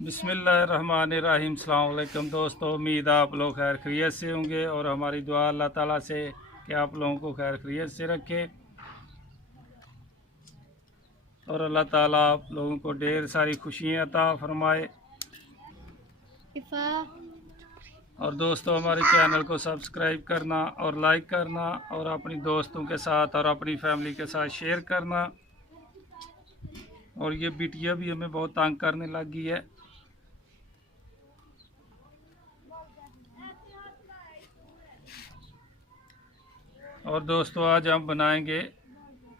बिस्मिल्लाहिर्रहमानिर्रहीम। अस्सलाम वालेकुम दोस्तों, उम्मीद आप लोग खैर खैरियत से होंगे और हमारी दुआ अल्लाह ताला से कि आप लोगों को खैर खैरियत से रखे और अल्लाह ताला आप लोगों को ढेर सारी खुशियाँ अता फरमाए। और दोस्तों, हमारे चैनल को सब्सक्राइब करना और लाइक करना और अपनी दोस्तों के साथ और अपनी फैमिली के साथ शेयर करना। और ये बिटिया भी हमें बहुत तंग करने लगी है। और दोस्तों, आज हम बनाएंगे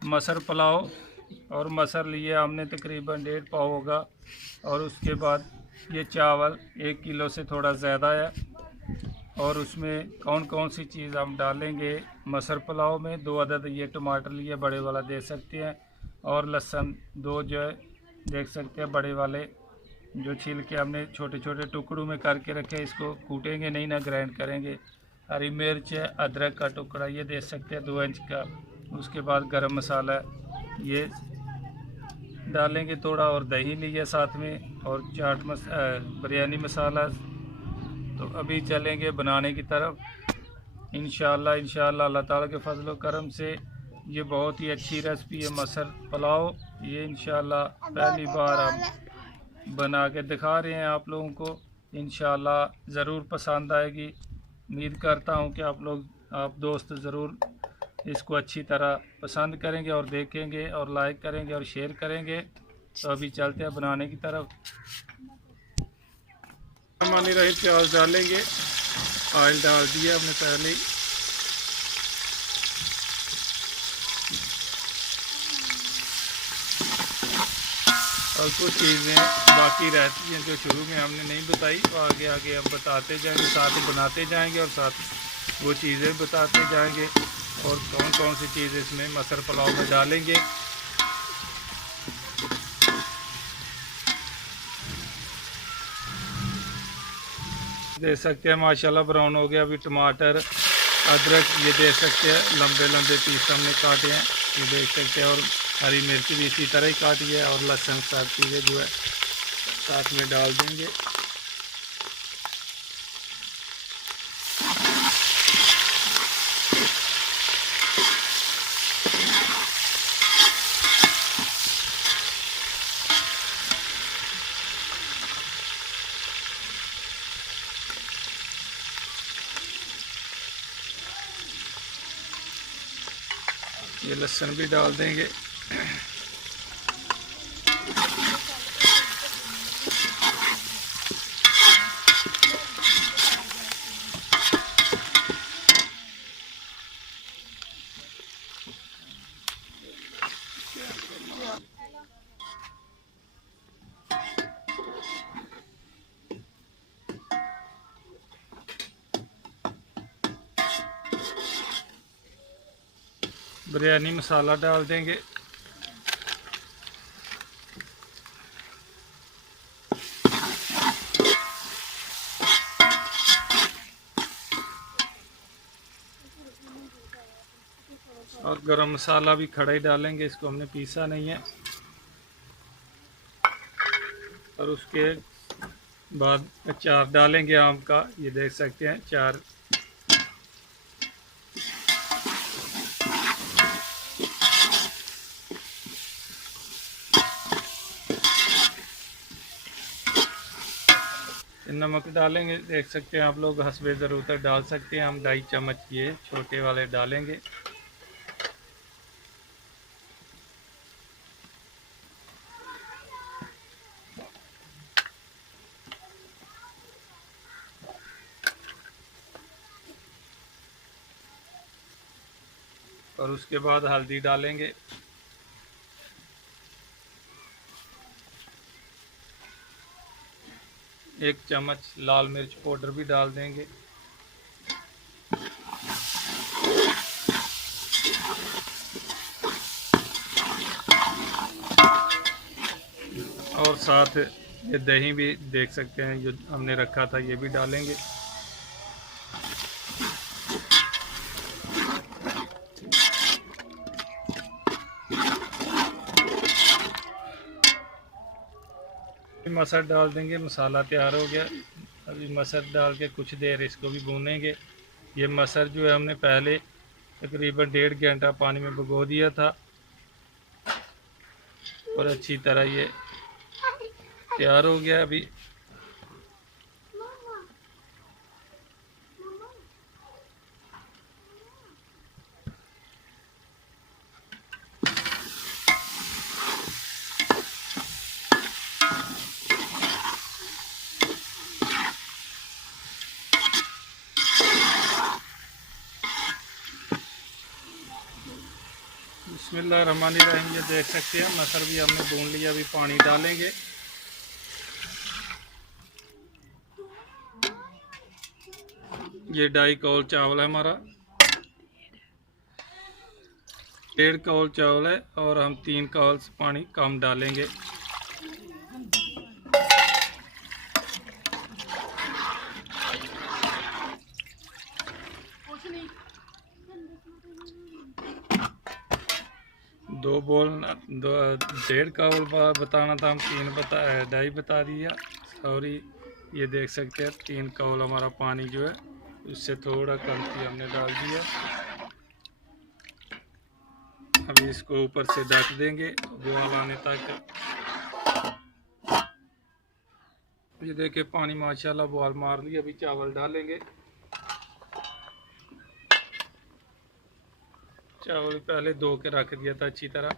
मसर पुलाव। और मसर लिए हमने तकरीबन 1.5 पाव होगा। और उसके बाद ये चावल 1 किलो से थोड़ा ज़्यादा है। और उसमें कौन कौन सी चीज़ हम डालेंगे मसर पुलाव में, 2 अदद ये टमाटर लिए, बड़े वाला दे सकते हैं। और लहसुन 2 जो है देख सकते हैं, बड़े वाले जो छील के हमने छोटे छोटे टुकड़ों में करके रखे। इसको कूटेंगे नहीं ना ग्राइंड करेंगे। हरी मिर्च है, अदरक का टुकड़ा ये दे सकते हैं 2 इंच का। उसके बाद गरम मसाला ये डालेंगे थोड़ा, और दही लिया साथ में, और बिरयानी मसाला। तो अभी चलेंगे बनाने की तरफ इंशाअल्लाह अल्लाह ताला के फजल करम से। ये बहुत ही अच्छी रेसिपी है मसर पुलाव। ये इंशाअल्लाह पहली बार हम बना के दिखा रहे हैं आप लोगों को। इंशाअल्लाह ज़रूर पसंद आएगी। उम्मीद करता हूँ कि आप दोस्त ज़रूर इसको अच्छी तरह पसंद करेंगे और देखेंगे और लाइक करेंगे और शेयर करेंगे। तो अभी चलते हैं बनाने की तरफ। पानी रहित प्याज डालेंगे। ऑयल डाल दिया हमने पहले ही। और कुछ चीज़ें बाकी रहती हैं जो शुरू में हमने नहीं बताई, वो आगे आगे हम बताते जाएंगे, साथ ही बनाते जाएंगे और साथ वो चीज़ें बताते जाएंगे। और कौन कौन सी चीज़ इसमें मसर पुलाव में डालेंगे। देख सकते हैं माशाल्लाह ब्राउन हो गया। अभी टमाटर, अदरक ये देख सकते हैं लंबे लंबे पीस हमने काटे हैं, ये देख सकते हैं। और हरी मिर्च भी इसी तरह ही काटी है, और लहसुन सब चीज़ें जो है साथ में डाल देंगे। ये लहसुन भी डाल देंगे। बिरयानी मसाला डाल देंगे। और गरम मसाला भी खड़ा ही डालेंगे, इसको हमने पीसा नहीं है। और उसके बाद अचार डालेंगे आम का, ये देख सकते हैं अचार। नमक डालेंगे, देख सकते हैं आप लोग, हस्बे ज़रूरत डाल सकते हैं। हम 2.5 चम्मच ये छोटे वाले डालेंगे। और उसके बाद हल्दी डालेंगे। एक चम्मच लाल मिर्च पाउडर भी डाल देंगे। और साथ ये दही भी देख सकते हैं जो हमने रखा था, ये भी डालेंगे। मसर डाल देंगे। मसाला तैयार हो गया। अभी मसर डाल के कुछ देर इसको भी भूनेंगे। ये मसर जो है हमने पहले तकरीबन 1.5 घंटा पानी में भिगो दिया था और अच्छी तरह ये तैयार हो गया। अभी बिस्मिल्लाहिर्रहमानिर्रहीम, ये देख सकते हैं मसर भी हमने भून लिया। अभी पानी डालेंगे। ये 2.5 कौल चावल है हमारा, 1.5 कौल चावल है और हम 3 कौल पानी कम डालेंगे। दो बोल 1.5 कौल बताना था, हम 2.5 बता दिया। सॉरी, ये देख सकते हैं 3 कौल हमारा पानी जो है उससे थोड़ा कम ही हमने डाल दिया। अभी इसको ऊपर से ढक देंगे बुआल आने तक। ये देखिए पानी माशाल्लाह बुआल मार लिया। अभी चावल डालेंगे। चावल पहले धो के रख दिया था अच्छी तरह।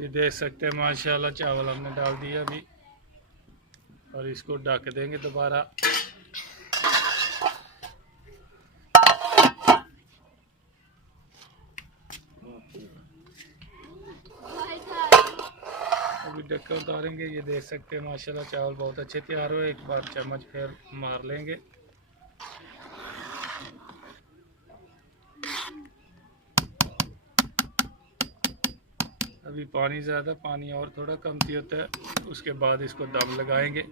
ये देख सकते हैं माशाल्लाह चावल हमने डाल दिया अभी और इसको ढक देंगे दोबारा। अभी ढक्कन उतारेंगे। ये देख सकते हैं माशाल्लाह चावल बहुत अच्छे तैयार हुए। एक बार चम्मच फिर मार लेंगे। अभी पानी ज़्यादा, पानी और थोड़ा कमती होता है, उसके बाद इसको दम लगाएंगे।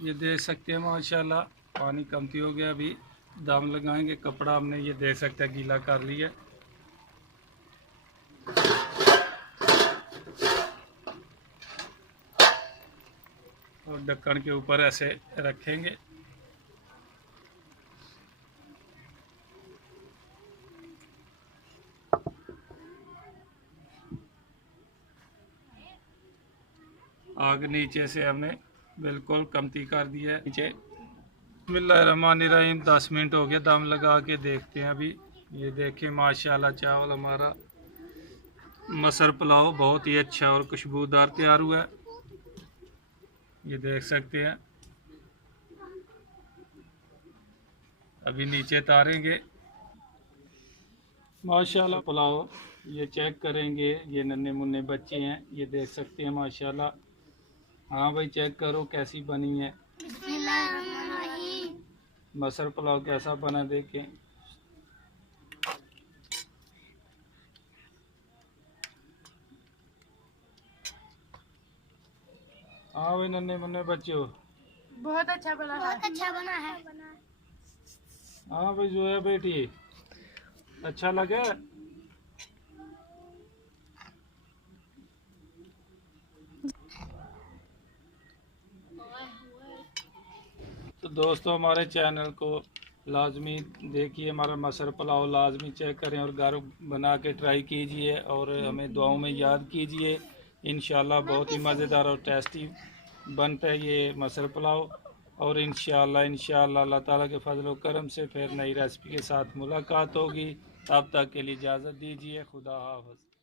ये देख सकते हैं माशाल्लाह पानी कमती हो गया। अभी दम लगाएंगे। कपड़ा हमने ये देख सकते हैं गीला कर लिया। और ढक्कन के ऊपर ऐसे रखेंगे। आग नीचे से हमने बिल्कुल कमती कर दिया है नीचे। बिस्मिल्लाहिर्रहमानिर्रहीम, 10 मिनट हो गया दम लगा के, देखते हैं अभी। ये देखिए माशाल्लाह चावल हमारा मसर पुलाव बहुत ही अच्छा और खुशबूदार तैयार हुआ है। ये देख सकते हैं। अभी नीचे तारेंगे। माशाल्लाह पुलाव ये चेक करेंगे। ये नन्हे मुन्ने बच्चे हैं, ये देख सकते हैं माशाल्लाह। हाँ भाई चेक करो कैसी बनी है। मसर पुलाव कैसा बना देखें। हाँ भाई नन्हे मुन्ने बच्चों, बहुत अच्छा बना है। बहुत अच्छा बना है। हाँ भाई जो है बेटी, अच्छा लगे। तो दोस्तों हमारे चैनल को लाजमी देखिए, हमारा मसर पुलाव लाजमी चेक करें और घर बना के ट्राई कीजिए और हमें दुआओं में याद कीजिए। इंशाल्लाह बहुत ही मज़ेदार और टेस्टी बनता है ये मसर पुलाव। और इंशाल्लाह अल्लाह ताला के फजल और करम से फिर नई रेसिपी के साथ मुलाकात होगी। तब तक के लिए इजाज़त दीजिए। खुदा हाफ़िज़।